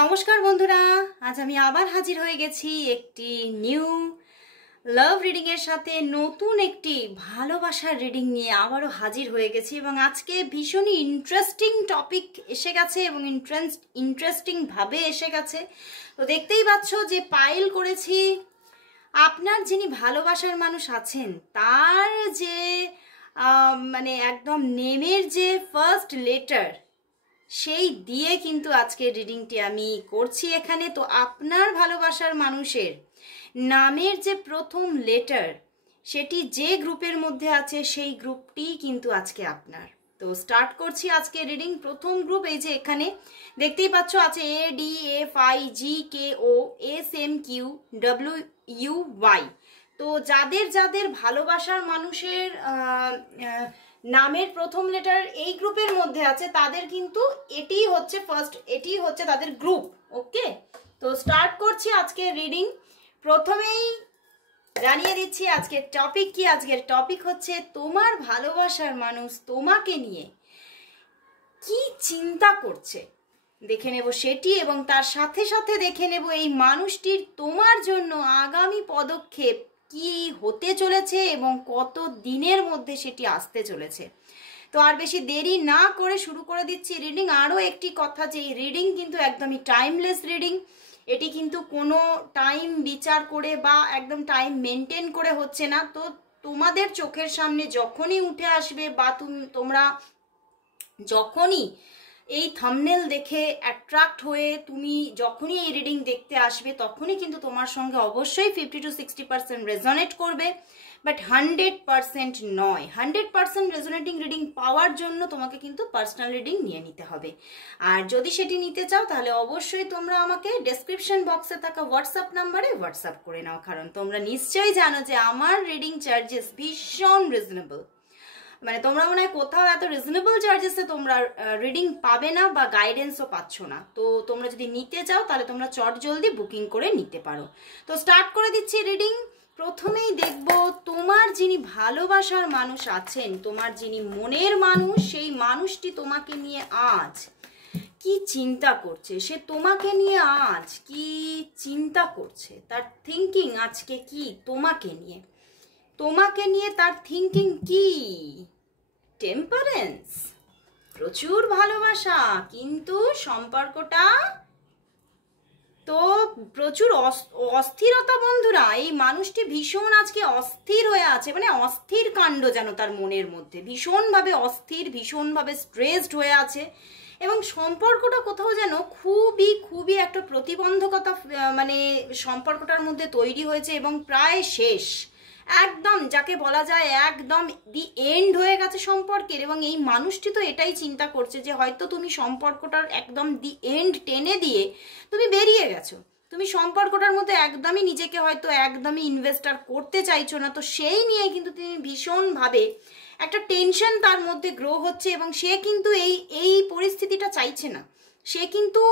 নমস্কার বন্ধুরা, আজ আমি আবার হাজির হয়ে গেছি একটি নিউ লাভ রিডিং এর সাথে। নতুন একটি ভালোবাসার রিডিং নিয়ে আবারও হাজির হয়ে গেছি এবং আজকে ভীষণই ইন্টারেস্টিং টপিক এসে গেছে এবং ইন্টারেস্টিং ভাবে এসে গেছে। তো দেখতেই পাচ্ছ যে পাইল করেছি আপনার যিনি ভালোবাসার মানুষ আছেন তার যে মানে একদম নেমের যে ফার্স্ট লেটার সেই দিয়ে কিন্তু আজকে রিডিংটি আমি করছি এখানে। তো আপনার ভালোবাসার মানুষের নামের যে প্রথম লেটার সেটি যে গ্রুপের মধ্যে আছে সেই গ্রুপটি কিন্তু আজকে আপনার। তো স্টার্ট করছি আজকে রিডিং। প্রথম গ্রুপ এই যে এখানে দেখতেই পাচ্ছ আছে ADFIGKOSMQWY। তো যাদের যাদের ভালোবাসার মানুষের নামের প্রথম লেটার এই গ্রুপের মধ্যে আছে তাদের কিন্তু এটিই হচ্ছে ফার্স্ট, এটিই হচ্ছে তাদের গ্রুপ। ওকে, তো স্টার্ট করছি আজকে রিডিং। প্রথমেই জানিয়ে দিচ্ছি আজকের টপিক কি। আজকের টপিক হচ্ছে তোমার ভালোবাসার মানুষ তোমাকে নিয়ে কি চিন্তা করছে, দেখে নেব সেটি এবং তার সাথে সাথে দেখে নেব এই মানুষটির তোমার জন্য আগামী পদক্ষেপ কি হতে চলেছে এবং কত দিনের মধ্যে সেটি আসতে চলেছে। তো আর বেশি দেরি না করে শুরু করে দিচ্ছি রিডিং। আরও একটি কথা যে এই রিডিং কিন্তু একদমই টাইমলেস রিডিং, এটি কিন্তু কোনো টাইম বিচার করে বা একদম টাইম মেনটেন করে হচ্ছে না। তো তোমাদের চোখের সামনে যখনই উঠে আসবে বা তোমরা যখনই এই থাম্বনেল দেখে অ্যাট্রাক্ট হয়ে তুমি যখনই এই রিডিং দেখতে আসবে তখনই কিন্তু তোমার সঙ্গে অবশ্যই 50 to 60% রেজনেট করবে, বাট 100% নয়। 100% রেজনেটিং রিডিং পাওয়ার জন্য তোমাকে কিন্তু পার্সোনাল রিডিং নিয়ে নিতে হবে। আর যদি সেটি নিতে চাও তাহলে অবশ্যই তোমরা আমাকে ডেসক্রিপশন বক্সে থাকা হোয়াটসঅ্যাপ নাম্বারে হোয়াটসঅ্যাপ করে নাও, কারণ তোমরা নিশ্চয়ই জানো যে আমার রিডিং চার্জেস ভীষণ রিজনেবল। মানে তোমরা মনে হয় কোথাও এত রিজনেবল চার্জেসে তোমরা রিডিং পাবে না বা গাইডেন্সও পাচ্ছ না। তো তোমরা যদি নিতে চাও তাহলে তোমরা চট জলদি বুকিং করে নিতে পারো। তো স্টার্ট করে দিচ্ছি রিডিং। প্রথমেই দেখব তোমার যিনি ভালোবাসার মানুষ আছেন, তোমার যিনি মনের মানুষ, সেই মানুষটি তোমাকে নিয়ে আজ কি চিন্তা করছে, সে তোমাকে নিয়ে আজ কি চিন্তা করছে, তার থিঙ্কিং আজকে কি তোমাকে নিয়ে, তোমাকে নিয়ে তার থিঙ্কিং কি। টেম্পারেন্স, প্রচুর ভালোবাসা কিন্তু সম্পর্কটা তো প্রচুর অস্থিরতা। বন্ধুরা এই মানুষটি ভীষণ আজকে অস্থির হয়ে আছে, মানে অস্থির কাণ্ড যেন তার মনের মধ্যে, ভীষণভাবে অস্থির, ভীষণভাবে স্ট্রেসড হয়ে আছে এবং সম্পর্কটা কোথাও যেন খুবই খুবই একটা প্রতিবন্ধকতা মানে সম্পর্কটার মধ্যে তৈরি হয়েছে এবং প্রায় শেষ, একদম যাকে বলা যায় একদম দি এন্ড হয়ে গেছে সম্পর্কের। এবং এই মানুষটি তো এটাই চিন্তা করছে যে হয়তো তুমি সম্পর্কটার একদম দি এন্ড টেনে দিয়ে তুমি বেরিয়ে গেছো, তুমি সম্পর্কটার মধ্যে একদমই নিজেকে হয়তো একদমই ইনভেস্টার করতে চাইছো না। তো সেই নিয়ে কিন্তু তুমি ভীষণভাবে একটা টেনশন তার মধ্যে গ্রো হচ্ছে এবং সে কিন্তু এই পরিস্থিতিটা চাইছে না। সে কিন্তু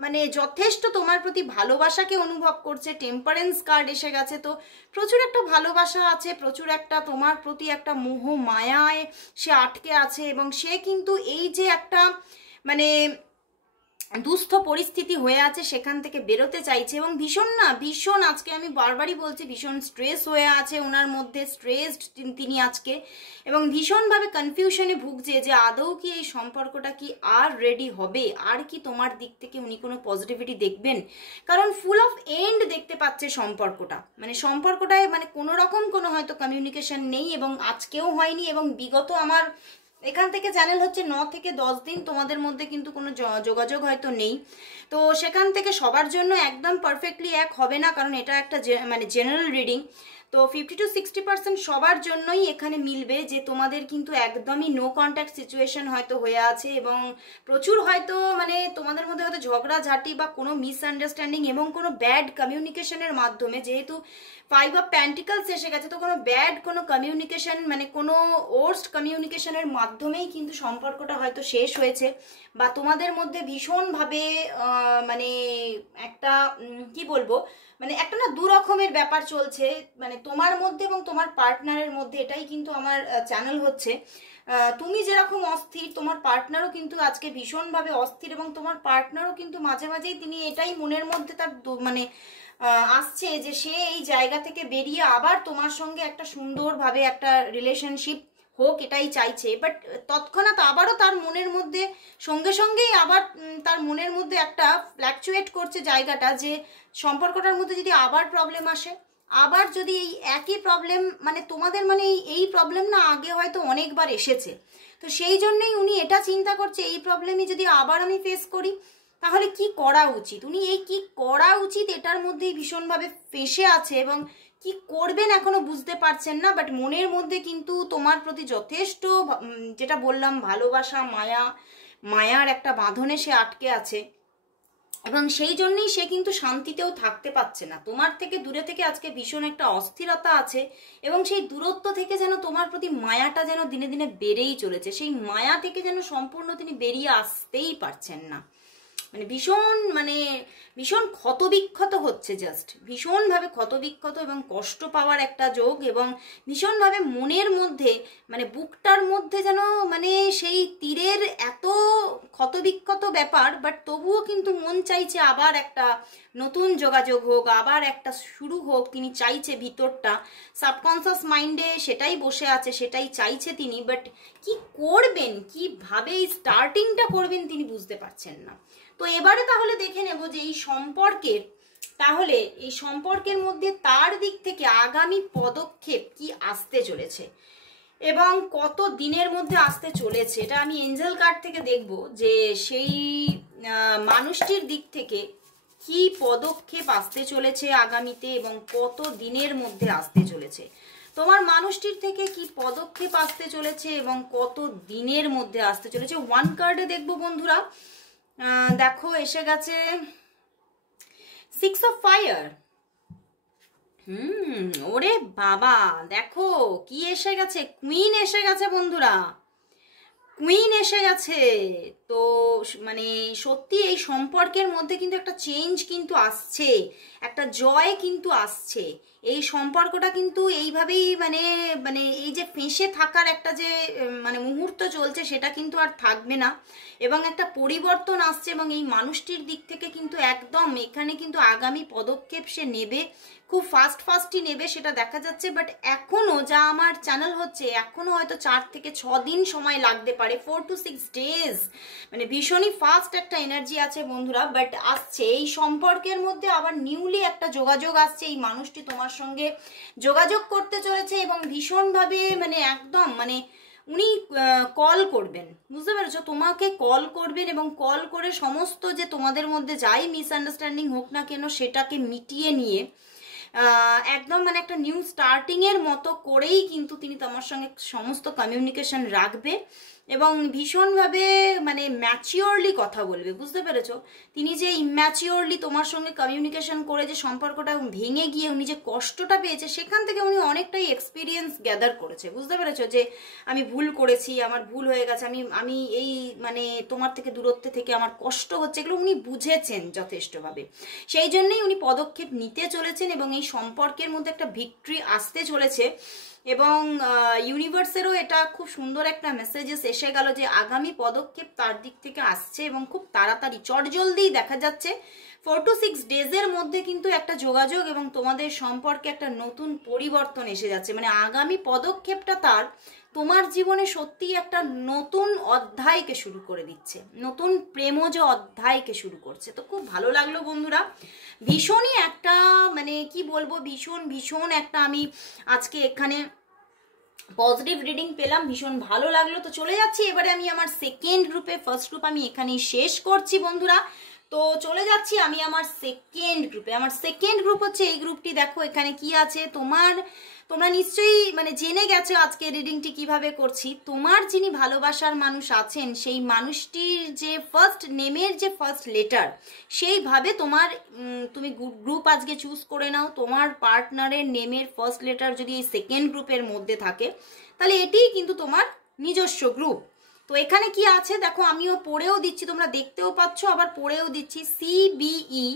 মানে যথেষ্ট তোমার প্রতি ভালোবাসাকে অনুভব করছে। টেম্পারেন্স কার্ড এসে গেছে, তো প্রচুর একটা ভালোবাসা আছে, প্রচুর একটা তোমার প্রতি একটা মোহ মায়ায় সে আটকে আছে এবং সে কিন্তু এই যে একটা মানে দুস্থ পরিস্থিতি হয়ে আছে সেখান থেকে বেরোতে চাইছে এবং ভীষণ আজকে আমি বারবারই বলছি ভীষণ স্ট্রেস হয়ে আছে ওনার মধ্যে, স্ট্রেসড তিনি আজকে এবং ভীষণভাবে কনফিউশনে ভুগছে যে আদৌ কি এই সম্পর্কটা কি আর রেডি হবে, আর কি তোমার দিক থেকে উনি কোনো পজিটিভিটি দেখবেন। কারণ ফুল অফ এন্ড দেখতে পাচ্ছে সম্পর্কটা, মানে সম্পর্কটায় মানে কোনো রকম কোনো হয়তো কমিউনিকেশন নেই এবং আজকেও হয়নি এবং বিগত আমার এখান থেকে চ্যানেল হচ্ছে 9 থেকে 10 দিন তোমাদের মধ্যে কিন্তু কোনো যোগাযোগ হয়তো নেই। তো সেখান থেকে সবার জন্য একদম পারফেক্টলি এক হবে না, কারণ এটা একটা মানে জেনারেল রিডিং। তো 50 to 60% সবার জন্যই এখানে মিলবে যে তোমাদের কিন্তু একদমই নো কন্ট্যাক্ট সিচুয়েশন হয়তো হয়ে আছে এবং প্রচুর হয়তো মানে তোমাদের মধ্যে হয়তো ঝগড়াঝাটি বা কোনো মিসআন্ডারস্ট্যান্ডিং এবং কোনো ব্যাড কমিউনিকেশনের মাধ্যমে, যেহেতু 5 অফ পেন্টিকলস এসে গেছে, তো কোনো ব্যাড কোনো কমিউনিকেশন মানে কোনো ওয়ার্স্ট কমিউনিকেশনের মাধ্যমেই কিন্তু সম্পর্কটা হয়তো শেষ হয়েছে বা তোমাদের মধ্যে ভীষণভাবে মানে একটা কি বলবো মানে একটা না দু রকমের ব্যাপার চলছে মানে তোমার মধ্যে এবং তোমার পার্টনারের মধ্যে, এটাই কিন্তু আমার চ্যানেল হচ্ছে। তুমি যেরকম অস্থির, তোমার পার্টনারও কিন্তু আজকে ভীষণভাবে অস্থির, এবং তোমার পার্টনারও কিন্তু মাঝে মাঝেই তিনি এটাই মনের মধ্যে তার মানে আসছে যে সে এই জায়গা থেকে বেরিয়ে আবার তোমার সঙ্গে একটা সুন্দরভাবে একটা রিলেশনশিপ হোক, এটাই চাইছে। বাট তৎক্ষণাৎ আবারও তার মনের মধ্যে সঙ্গে সঙ্গেই আবার তার মনের মধ্যে একটা ফ্ল্যাকচুয়েট করছে জায়গাটা, যে সম্পর্কটার মধ্যে যদি আবার প্রবলেম আসে, আবার যদি এই একই প্রবলেম, মানে তোমাদের মানে এই প্রবলেম না আগে হয়তো অনেকবার এসেছে, তো সেই জন্যই উনি এটা চিন্তা করছে এই প্রবলেমই যদি আবার আমি ফেস করি তাহলে কি করা উচিত। উনি এই কি করা উচিত এটার মধ্যেই ভীষণভাবে ফেঁসে আছে, এবং কি করবেন এখনো বুঝতে পারছেন না। বাট মনের মধ্যে কিন্তু তোমার প্রতি যথেষ্ট যেটা বললাম ভালোবাসা, মায়ার একটা বাঁধনে সে আটকে আছে, এবং সেই জন্যই সে কিন্তু শান্তিতেও থাকতে পারছে না। তোমার থেকে দূরে থেকে আজকে ভীষণ একটা অস্থিরতা আছে, এবং সেই দূরত্ব থেকে যেন তোমার প্রতি মায়াটা যেন দিনে দিনে বেড়েই চলেছে। সেই মায়া থেকে যেন সম্পূর্ণ তিনি বেরিয়ে আসতেই পারছেন না। মানে ভীষণ ক্ষতবিক্ষত হচ্ছে, জাস্ট ভীষণভাবে ক্ষতবিক্ষত এবং কষ্ট পাওয়ার একটা যোগ, এবং ভীষণভাবে মনের মধ্যে মানে বুকটার মধ্যে যেন মানে সেই তীরের এত ক্ষতবিক্ষত ব্যাপার। বাট তবুও কিন্তু মন চাইছে আবার একটা নতুন যোগাযোগ হোক, আবার একটা শুরু হোক। তিনি চাইছে, ভিতরটা সাবকনসিয়াস মাইন্ডে সেটাই বসে আছে, সেটাই চাইছে তিনি। বাট কি করবেন, কিভাবে এই স্টার্টিংটা করবেন তিনি বুঝতে পারছেন না। তো এবারে তাহলে দেখে নেব যে এই সম্পর্কের মধ্যে তার দিক থেকে আগামী পদক্ষেপ কি আসতে চলেছে এবং কত দিনের মধ্যে আসতে চলেছে। এটা আমি এঞ্জেল কার্ড থেকে দেখব যে সেই মানুষটির দিক থেকে কি পদক্ষেপ আসতে চলেছে আগামীতে এবং কত দিনের মধ্যে আসতে চলেছে। তোমার মানুষটির থেকে কি পদক্ষেপ আসতে চলেছে এবং কত দিনের মধ্যে আসতে চলেছে। ওয়ান কার্ডে দেখবো বন্ধুরা, দেখো এসে গেছে 6 অফ ফায়ার। ওরে বাবা, দেখো কি এসে গেছে, কুইন এসে গেছে বন্ধুরা, কুইন এসে গেছে। তো মানে সত্যি এই সম্পর্কের মধ্যে কিন্তু একটা চেঞ্জ কিন্তু আসছে, একটা জয় কিন্তু আসছে। এই সম্পর্কটা কিন্তু এইভাবেই মানে মানে এই যে ফেঁসে থাকার একটা যে মানে মুহূর্ত চলছে সেটা কিন্তু আর থাকবে না, এবং একটা পরিবর্তন আসছে। এবং এই মানুষটির দিক থেকে কিন্তু একদম এখানে কিন্তু আগামী পদক্ষেপ সে নেবে, খুব ফাস্টই নেবে সেটা দেখা যাচ্ছে। বাট এখনো যা আমার চ্যানেল হচ্ছে, এখনো হয়তো 4 থেকে 6 দিন সময় লাগতে পারে, 4 to 6 days, মানে ভীষণই ফাস্ট একটা এনার্জি আছে বন্ধুরা। বাট আসছে এই সম্পর্কের মধ্যে আবার নিউলি একটা যোগাযোগ আসছে। এই মানুষটি তোমার সঙ্গে যোগাযোগ করতে চলেছে এবং ভীষণভাবে মানে একদম মানে উনি কল করবেন, বুঝতে পেরেছো, তোমাকে কল করবেন এবং কল করে সমস্ত যে তোমাদের মধ্যে যাই মিসআন্ডারস্ট্যান্ডিং হোক না কেন সেটাকে মিটিয়ে নিয়ে একদম মানে একটা নিউ স্টার্টিং এর মতো করেই কিন্তু তিনি তোমার সঙ্গে সমস্ত কমিউনিকেশন রাখবে এবং ভীষণভাবে মানে ম্যাচিওরলি কথা বলবে, বুঝতে পেরেছো। তিনি যে ইম্যাচিওরলি তোমার সঙ্গে কমিউনিকেশন করে যে সম্পর্কটা ভেঙে গিয়ে উনি যে কষ্টটা পেয়েছে সেখান থেকে উনি অনেকটাই এক্সপিরিয়েন্স গ্যাদার করেছে, বুঝতে পেরেছো, যে আমি ভুল করেছি, আমার ভুল হয়ে গেছে, আমি এই মানে তোমার থেকে দূরত্বে থেকে আমার কষ্ট হচ্ছে, এগুলো উনি বুঝেছেন যথেষ্টভাবে। সেই জন্যই উনি পদক্ষেপ নিতে চলেছেন এবং এই সম্পর্কের মধ্যে একটা ভিক্টরি আসতে চলেছে। এবং ইউনিভার্সেরও এটা খুব সুন্দর একটা মেসেজেস এসে গেল যে আগামী পদক্ষেপ তার দিক থেকে আসছে এবং খুব তাড়াতাড়ি চটজলদি দেখা যাচ্ছে 4 to 6 ডেজের মধ্যে কিন্তু একটা যোগাযোগ এবং তোমাদের সম্পর্কে একটা নতুন পরিবর্তন এসে যাচ্ছে। মানে আগামী পদক্ষেপটা তার তোমার জীবনে সত্যিই একটা নতুন অধ্যায়কে শুরু করে দিচ্ছে, নতুন প্রেমজ অধ্যায়কে শুরু করছে। তো খুব ভালো লাগলো বন্ধুরা, ভীষণই একটা মানে কি বলবো, ভীষণ একটা আমি আজকে এখানে পজিটিভ রিডিং পেলাম, ভীষণ ভালো লাগলো। তো চলে যাচ্ছি এবারে আমি আমার সেকেন্ড গ্রুপে, ফার্স্ট গ্রুপ আমি এখানেই শেষ করছি বন্ধুরা। তো চলে যাচ্ছি আমি আমার সেকেন্ড গ্রুপে। আমার সেকেন্ড গ্রুপ হচ্ছে এই গ্রুপটি। দেখো এখানে কি আছে, তোমরা নিশ্চয়ই মানে জেনে গেছো আজকে রিডিংটি কিভাবে করছি। তোমার যিনি ভালোবাসার মানুষ আছেন সেই মানুষটির যে ফার্স্ট নেমের যে ফার্স্ট লেটার সেইভাবে তুমি গ্রুপ আজকে চুজ করে নাও। তোমার পার্টনারের নেমের ফার্স্ট লেটার যদি এই সেকেন্ড গ্রুপের মধ্যে থাকে তাহলে এটিই কিন্তু তোমার নিজস্ব গ্রুপ। তো এখানে কি আছে দেখো, আমিও পড়েও দিচ্ছি, তোমরা দেখতেও পাচ্ছ আবার পড়েও দিচ্ছি। CBE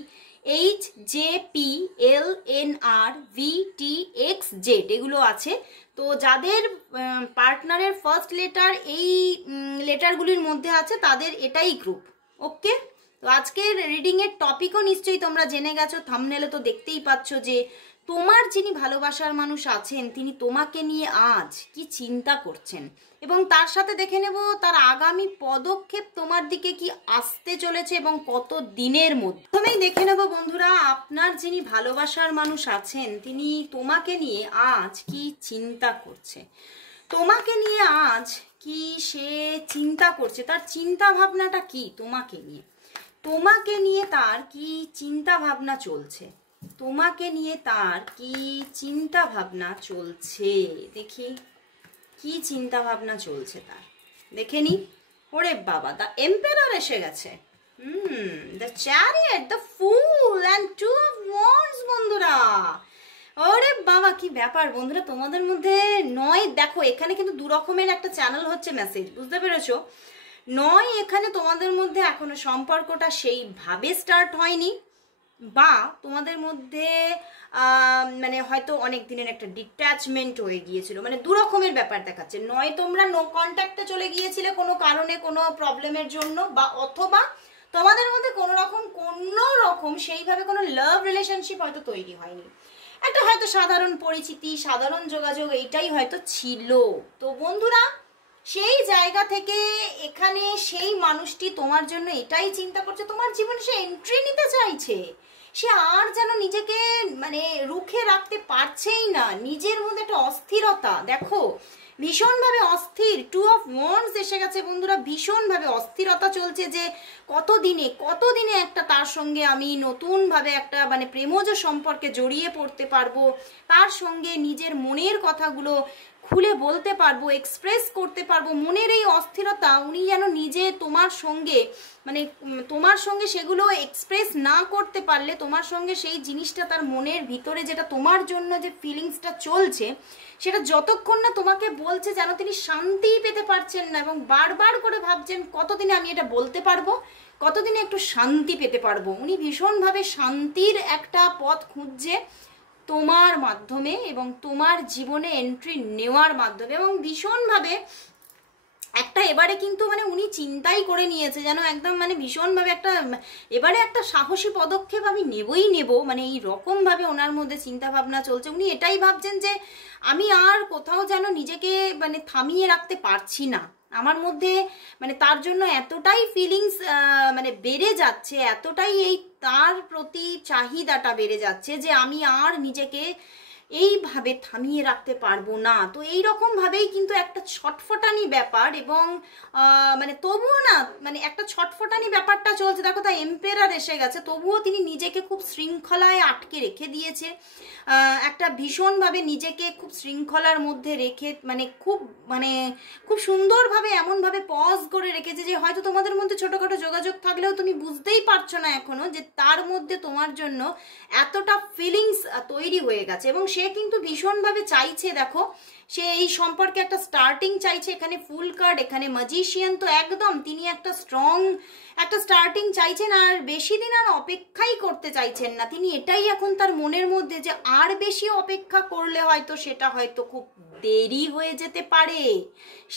HJPLNRVTXZ এগুলো আছে। তো যাদের পার্টনারের ফার্স্ট লেটার এই লেটারগুলির মধ্যে আছে তাদের এটাই গ্রুপ। ওকে, তো আজকের রিডিংয়ের টপিকও নিশ্চয়ই তোমরা জেনে গেছো, থাম্বনেলে তো দেখতেই পাচ্ছ যে তোমার যিনি ভালোবাসার মানুষ আছেন তিনি তোমাকে নিয়ে আজ কি চিন্তা করছেন, এবং তার সাথে দেখে নেব তার আগামী পদক্ষেপ তোমার দিকে কি আসতে চলেছে এবং কত দিনের মধ্যে। প্রথমেই দেখে নেব বন্ধুরা, আপনার যিনি ভালোবাসার মানুষ আছেন তিনি তোমাকে নিয়ে আজ কি চিন্তা করছে, তোমাকে নিয়ে আজ কি সে চিন্তা করছে, তার চিন্তা ভাবনাটা কি তোমাকে নিয়ে, তোমাকে নিয়ে তার কি চিন্তা ভাবনা চলছে, তোমাকে নিয়ে তার কি চিন্তা ভাবনা চলছে, দেখি কি চিন্তা ভাবনা চলছে তার, দেখে নি। ওরে বাবা, দ্য এম্পারার এসে গেছে, the chariot, the fool and two of wands বন্ধুরা। ওরে বাবা, কি ব্যাপার বন্ধুরা, তোমাদের মধ্যে নয়, দেখো এখানে কিন্তু দু রকমের একটা চ্যানেল হচ্ছে মেসেজ, বুঝতে পেরেছো? নয় এখানে তোমাদের মধ্যে এখনো সম্পর্কটা সেইভাবে স্টার্ট হয়নি, বা তোমাদের মধ্যে মানে হয়তো অনেক দিনের একটা ডিট্যাচমেন্ট হয়ে গিয়েছিল, মানে দু রকমের ব্যাপার দেখাচ্ছে। নয় তোমরা নো কন্ট্যাক্টে চলে গিয়েছিলে কোনো কারণে, কোনো প্রবলেমের জন্য, বা অথবা তোমাদের মধ্যে কোনো রকম সেইভাবে কোনো লাভ রিলেশনশিপ হয়তো তৈরি হয়নি, একটা হয়তো সাধারণ পরিচিতি, সাধারণ যোগাযোগ এইটাই হয়তো ছিল। তো বন্ধুরা, সেই জায়গা থেকে এখানে সেই মানুষটি তোমার জন্য এটাই চিন্তা করছে, তোমার জীবনে সে এন্ট্রি নিতে চাইছে, সে আর যেন নিজেকে মানে রুখে রাখতে পারছেই না, নিজের মধ্যে একটা অস্থিরতা, দেখো ভীষণভাবে অস্থির, টু অফ ওয়ান্ডস এসে গেছে বন্ধুরা, ভীষণভাবে অস্থিরতা চলছে যে কতদিনে একটা তার সঙ্গে আমি নতুনভাবে একটা মানে প্রেমজ সম্পর্কে জড়িয়ে পড়তে পারবো, তার সঙ্গে নিজের মনের কথাগুলো খুলে বলতে পারবো, এক্সপ্রেস করতে পারবো। মনের এই অস্থিরতা উনি যেন নিজে তোমার সঙ্গে সেগুলো এক্সপ্রেস না করতে পারলে, তোমার সঙ্গে সেই জিনিসটা তার মনের ভিতরে যেটা তোমার জন্য যে ফিলিংসটা চলছে সেটা যতক্ষণ না তোমাকে বলছে যেন তিনি শান্তিই পেতে পারছেন না, এবং বারবার করে ভাবছেন কতদিনে আমি এটা বলতে পারবো, কতদিনে একটু শান্তি পেতে পারবো। উনি ভীষণভাবে শান্তির একটা পথ খুঁজছে তোমার মাধ্যমে এবং তোমার জীবনে এন্ট্রি নেওয়ার মাধ্যমে, এবং ভীষণভাবে একটা এবারে কিন্তু মানে উনি চিন্তাই করে নিয়েছে যেন একদম মানে ভীষণভাবে একটা এবারে একটা সাহসী পদক্ষেপ আমি নেব, মানে এই রকমভাবে ওনার মধ্যে চিন্তা ভাবনা চলছে। উনি এটাই ভাবছেন যে আমি আর কোথাও যেন নিজেকে মানে থামিয়ে রাখতে পারছি না, আমার মধ্যে মানে তার জন্য এতটাই ফিলিংস মানে বেড়ে যাচ্ছে, এতটাই এই তার প্রতি চাহিদাটা বেড়ে যাচ্ছে যে আমি আর নিজেকে এইভাবে থামিয়ে রাখতে পারবো না। তো এই রকম ভাবেই কিন্তু একটা ছটফটানি ব্যাপার, এবং মানে তবুও না মানে একটা ছটফটানি ব্যাপারটা চলছে। দেখো তা এম্পারার এসে গেছে, তবুও তিনি নিজেকে খুব শৃঙ্খলায় আটকে রেখে দিয়েছে, একটা ভীষণভাবে নিজেকে খুব শৃঙ্খলার মধ্যে রেখে খুব সুন্দরভাবে এমনভাবে পজ করে রেখেছে যে হয়তো তোমাদের মধ্যে ছোটোখাটো যোগাযোগ থাকলেও তুমি বুঝতেই পারছো না এখনো যে তার মধ্যে তোমার জন্য এতটা ফিলিংস তৈরি হয়ে গেছে, এবং সে কিন্তু ভীষণভাবে চাইছে, দেখো সে এই সম্পর্কে একটা স্টার্টিং চাইছে। এখানে ফুল কার্ড, এখানে ম্যাজিশিয়ান, তো একদম তিনি একটা স্ট্রং একটা স্টার্টিং চাইছেন, আর বেশি দিন আর অপেক্ষাই করতে চাইছেন না তিনি। এটাই এখন তার মনের মধ্যে যে আর বেশি অপেক্ষা করলে হয়তো সেটা হয়তো খুব দেরি হয়ে যেতে পারে,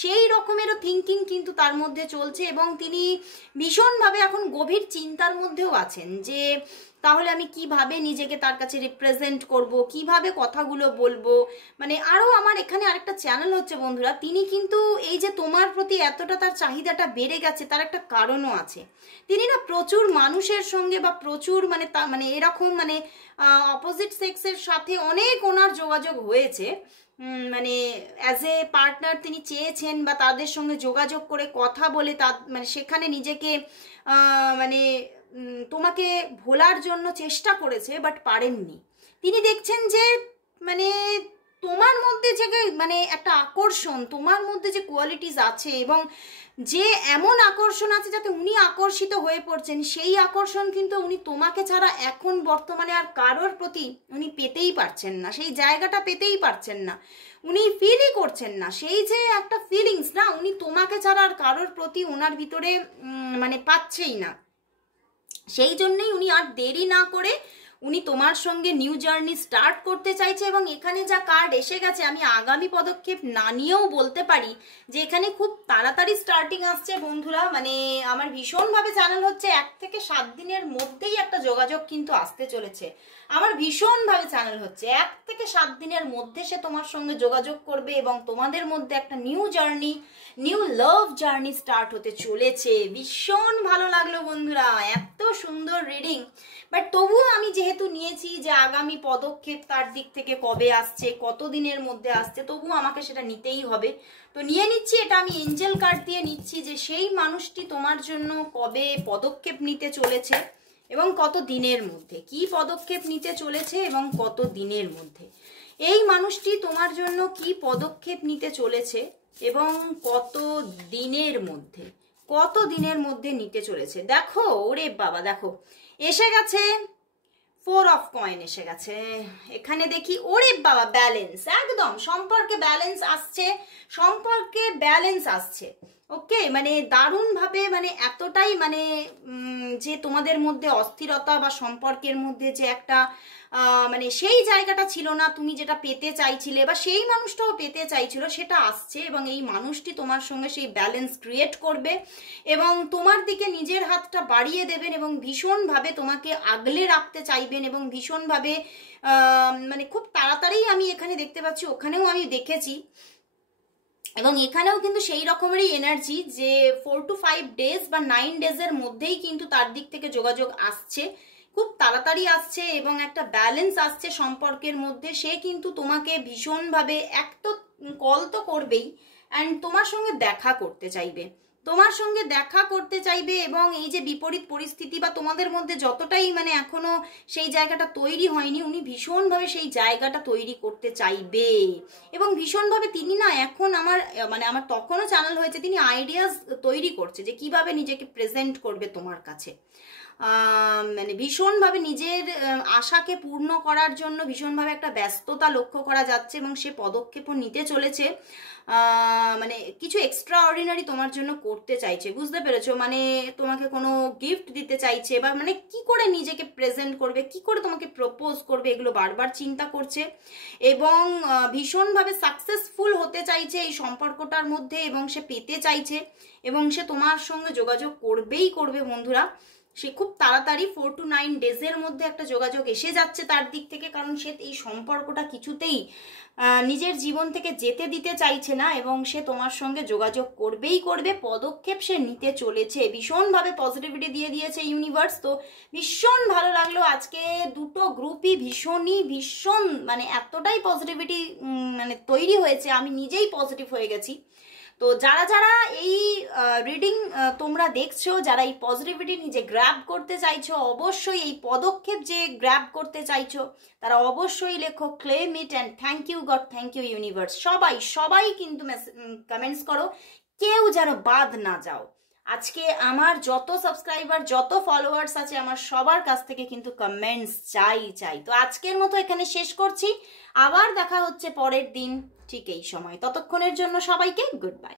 সেই রকমেরও থিঙ্কিং কিন্তু তার মধ্যে চলছে, এবং তিনি ভীষণভাবে এখন গভীর চিন্তার মধ্যেও আছেন যে তাহলে আমি কিভাবে নিজেকে তার কাছে রিপ্রেজেন্ট করব, কিভাবে কথাগুলো বলবো। মানে আরও আমার এখানে আরেকটা চ্যানেল হচ্ছে বন্ধুরা, তিনি কিন্তু এই যে তোমার প্রতি এতটা তার চাহিদাটা বেড়ে গেছে তার একটা কারণও আছে। তিনি না প্রচুর মানুষের সঙ্গে বা প্রচুর মানে এরকম মানে অপোজিট সেক্সের সাথে অনেক ওনার যোগাযোগ হয়েছে, মানে অ্যাজ এ পার্টনার তিনি চেয়েছেন বা তাদের সঙ্গে যোগাযোগ করে কথা বলে মানে সেখানে নিজেকে মানে তোমাকে ভোলার জন্য চেষ্টা করেছে, বাট পারেননি। তিনি দেখছেন যে মানে তোমার মধ্যে যে মানে একটা আকর্ষণ, তোমার মধ্যে যে কোয়ালিটিস আছে এবং যে এমন আকর্ষণ আছে যাতে উনি আকর্ষিত হয়ে পড়ছেন, সেই আকর্ষণ কিন্তু উনি তোমাকে ছাড়া এখন বর্তমানে আর কারোর প্রতি উনি পেতেই পারছেন না, সেই জায়গাটা পেতেই পারছেন না, উনি ফিলই করছেন না সেই যে একটা ফিলিংস না, উনি তোমাকে ছাড়া আর কারোর প্রতি ওনার ভিতরে মানে পাচ্ছেই না। সেই জন্যই উনি আর দেরি না করে উনি তোমার সঙ্গে নিউ জার্নি স্টার্ট করতে চাইছে। এবং এখানে যা কার্ড এসে গেছে, আমি আগামী পদক্ষেপ না নিয়েও বলতে পারি যে এখানে খুব তাড়াতাড়ি স্টার্টিং আসছে বন্ধুরা। মানে আমার ভীষণভাবে চ্যানেল হচ্ছে 1 থেকে 7 দিনের মধ্যেই একটা যোগাযোগ কিন্তু আসতে চলেছে। আমার ভীষণভাবে চ্যানেল হচ্ছে 1 থেকে 7 দিনের মধ্যে সে তোমার সঙ্গে যোগাযোগ করবে এবং তোমাদের মধ্যে একটা new journey, new love journey start হতে চলেছে। ভীষণ ভালো লাগলো বন্ধুরা, এত সুন্দর রিডিং। বাট তবুও আমি যেহেতু নিয়েছি যে আগামী পদক্ষেপ তার দিক থেকে কবে আসছে, কত দিনের মধ্যে আসছে, তবুও আমাকে সেটা নিতেই হবে। তো নিয়ে নিচ্ছি, এটা আমি এঞ্জেল কার্ড দিয়ে নিচ্ছি যে সেই মানুষটি তোমার জন্য কবে পদক্ষেপ নিতে চলেছে এবং কত দিনের মধ্যে, কি পদক্ষেপ নিতে চলেছে এবং কত দিনের মধ্যে। এই মানুষটি তোমার জন্য কি পদক্ষেপ নিতে চলেছে এবং কত দিনের মধ্যে, কত দিনের মধ্যে নিতে চলেছে। দেখো ওরে বাবা, দেখো এসে গেছে 4 অফ কয়েন এসে গেছে। এখানে দেখি ওরে বাবা ব্যালেন্স, একদম সম্পর্কে ব্যালেন্স আসছে, সম্পর্কে ব্যালেন্স আসছে। ওকে, মানে দারুণভাবে, মানে এতটাই মানে যে তোমাদের মধ্যে অস্থিরতা বা সম্পর্কের মধ্যে যে একটা মানে সেই জায়গাটা ছিল না, তুমি যেটা পেতে চাইছিলে বা সেই মানুষটাও পেতে চাইছিল, সেটা আসছে। এবং এই মানুষটি তোমার সঙ্গে সেই ব্যালেন্স ক্রিয়েট করবে এবং তোমার দিকে নিজের হাতটা বাড়িয়ে দেবেন এবং ভীষণভাবে তোমাকে আগলে রাখতে চাইবেন এবং ভীষণভাবে মানে খুব তাড়াতাড়ি আমি এখানে দেখতে পাচ্ছি, ওখানেও আমি দেখেছি। এবং এখানেও কিন্তু সেই রকমেরই এনার্জি যে 4 to 5 ডেজ বা 9 ডেজের মধ্যেই কিন্তু তার দিক থেকে যোগাযোগ আসছে, খুব তাড়াতাড়ি আসছে এবং একটা ব্যালেন্স আসছে সম্পর্কের মধ্যে। সে কিন্তু তোমাকে ভীষণভাবে এক তো কল তো করবেই, অ্যান্ড তোমার সঙ্গে দেখা করতে চাইবে, তোমার সঙ্গে দেখা করতে চাইবে। এবং এই যে বিপরীত পরিস্থিতি বা তোমাদের মধ্যে যতটাই মানে এখনো সেই জায়গাটা তৈরি হয়নি, উনি ভীষণভাবে সেই জায়গাটা তৈরি করতে চাইবে এবং ভীষণভাবে তিনি না এখন আমার মানে আমার তখনও চ্যানেল হয়েছে, তিনি আইডিয়াস তৈরি করছে যে কিভাবে নিজেকে প্রেজেন্ট করবে তোমার কাছে। মানে ভীষণভাবে নিজের আশাকে পূর্ণ করার জন্য ভীষণভাবে একটা ব্যস্ততা লক্ষ্য করা যাচ্ছে এবং সে পদক্ষেপও নিতে চলেছে। মানে কিছু এক্সট্রা অর্ডিনারি তোমার জন্য করতে চাইছে, বুঝতে পেরেছো? মানে তোমাকে কোনো গিফট দিতে চাইছে বা মানে কি করে নিজেকে প্রেজেন্ট করবে, কি করে তোমাকে প্রপোজ করবে, এগুলো বারবার চিন্তা করছে এবং ভীষণভাবে সাকসেসফুল হতে চাইছে এই সম্পর্কটার মধ্যে এবং সে পেতে চাইছে এবং সে তোমার সঙ্গে যোগাযোগ করবেই করবে বন্ধুরা। সে খুব তাড়াতাড়ি 4 to 9 ডেজের মধ্যে একটা যোগাযোগ এসে যাচ্ছে তার দিক থেকে, কারণ সে এই সম্পর্কটা কিছুতেই নিজের জীবন থেকে যেতে দিতে চাইছে না এবং সে তোমার সঙ্গে যোগাযোগ করবেই করবে, পদক্ষেপ সে নিতে চলেছে। ভীষণভাবে পজিটিভিটি দিয়ে দিয়েছে ইউনিভার্স। তো ভীষণ ভালো লাগলো আজকে দুটো গ্রুপই ভীষণ মানে এতটাই পজিটিভিটি মানে তৈরি হয়েছে, আমি নিজেই পজিটিভ হয়ে গেছি। তো যারা যারা এই রিডিং তোমরা দেখছো, যারা এই পজিটিভিটি নিজে গ্র্যাব করতে চাইছো, অবশ্যই এই পদক্ষেপ যে গ্র্যাব করতে চাইছো, তারা অবশ্যই লেখো claim it and thank you God, thank you universe. সবাই কিন্তু কমেন্টস করো, কেউ যেন বাদ না যাও। আজকে আমার যত সাবস্ক্রাইবার, যত ফলোয়ার্স আছে, আমার সবার কাছ থেকে কিন্তু কমেন্টস চাই। তো আজকের মতো এখানে শেষ করছি, আবার দেখা হচ্ছে পরের দিন ঠিক এই সময়। ততক্ষণের জন্য সবাইকে গুড বাই।